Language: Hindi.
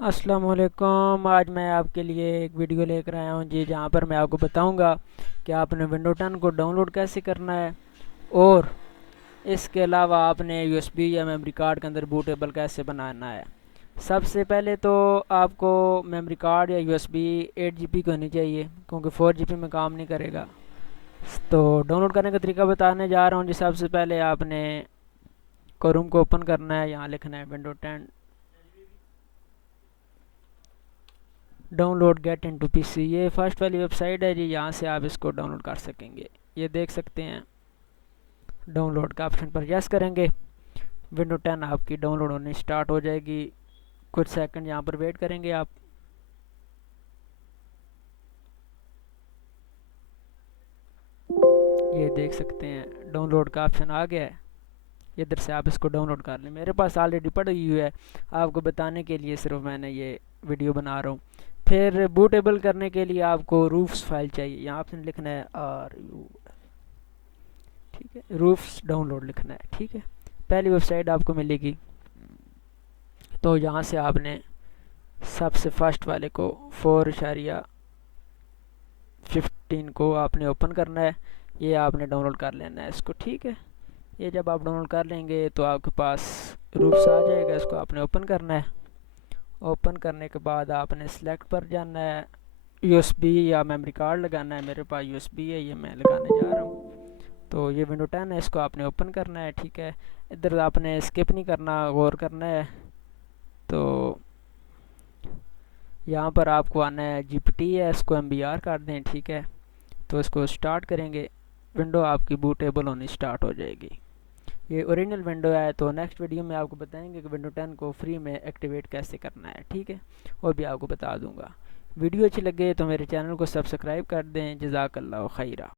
अस्सलाम वालेकुम। आज मैं आपके लिए एक वीडियो लेकर आया हूँ जी, जहाँ पर मैं आपको बताऊँगा कि आपने विंडो 10 को डाउनलोड कैसे करना है और इसके अलावा आपने यूएसबी या मेमोरी कार्ड के अंदर बूटेबल कैसे बनाना है। सबसे पहले तो आपको मेमोरी कार्ड या यूएसबी 8 GB की होनी चाहिए, क्योंकि 4 GB में काम नहीं करेगा। तो डाउनलोड करने का तरीका बताने जा रहा हूँ जी। सबसे पहले आपने क्रोम को ओपन करना है, यहाँ लिखना है window 10 download get into PC. ये फर्स्ट वाली वेबसाइट है जी, यहाँ से आप इसको डाउनलोड कर सकेंगे। ये देख सकते हैं। डाउनलोड का ऑप्शन पर यस करेंगे, विंडो 10 आपकी डाउनलोड होनी स्टार्ट हो जाएगी। कुछ सेकंड यहाँ पर वेट करेंगे आप। ये देख सकते हैं डाउनलोड का ऑप्शन आ गया है। इधर से आप इसको डाउनलोड कर लें। मेरे पास ऑलरेडी पड़ी हुई है, आपको बताने के लिए सिर्फ मैंने ये वीडियो बना रहा हूँ। फिर बूटेबल करने के लिए आपको रूफ्स फाइल चाहिए, यहाँ आपने लिखना है RU, ठीक है, रूफ्स डाउनलोड लिखना है, ठीक है। पहली वेबसाइट आपको मिलेगी, तो यहाँ से आपने सबसे फर्स्ट वाले को 4.15 को आपने ओपन करना है। ये आपने डाउनलोड कर लेना है इसको, ठीक है। ये जब आप डाउनलोड कर लेंगे तो आपके पास रूफ्स आ जाएगा, इसको आपने ओपन करना है। ओपन करने के बाद आपने सेलेक्ट पर जाना है, यूएसबी या मेमोरी कार्ड लगाना है। मेरे पास यूएसबी है, ये मैं लगाने जा रहा हूँ। तो ये विंडो 10 है, इसको आपने ओपन करना है, ठीक है। इधर आपने स्किप नहीं करना, गौर करना है। तो यहाँ पर आपको आना है जीपीटी है, इसको MBR कर दें, ठीक है। तो इसको स्टार्ट करेंगे, विंडो आपकी बूटेबल होनी स्टार्ट हो जाएगी। ये ओरिजिनल विंडो है। तो नेक्स्ट वीडियो में आपको बताएंगे कि विंडो 10 को फ्री में एक्टिवेट कैसे करना है, ठीक है। वो भी आपको बता दूंगा। वीडियो अच्छी लगे तो मेरे चैनल को सब्सक्राइब कर दें। जज़ाकल्लाह खैरा।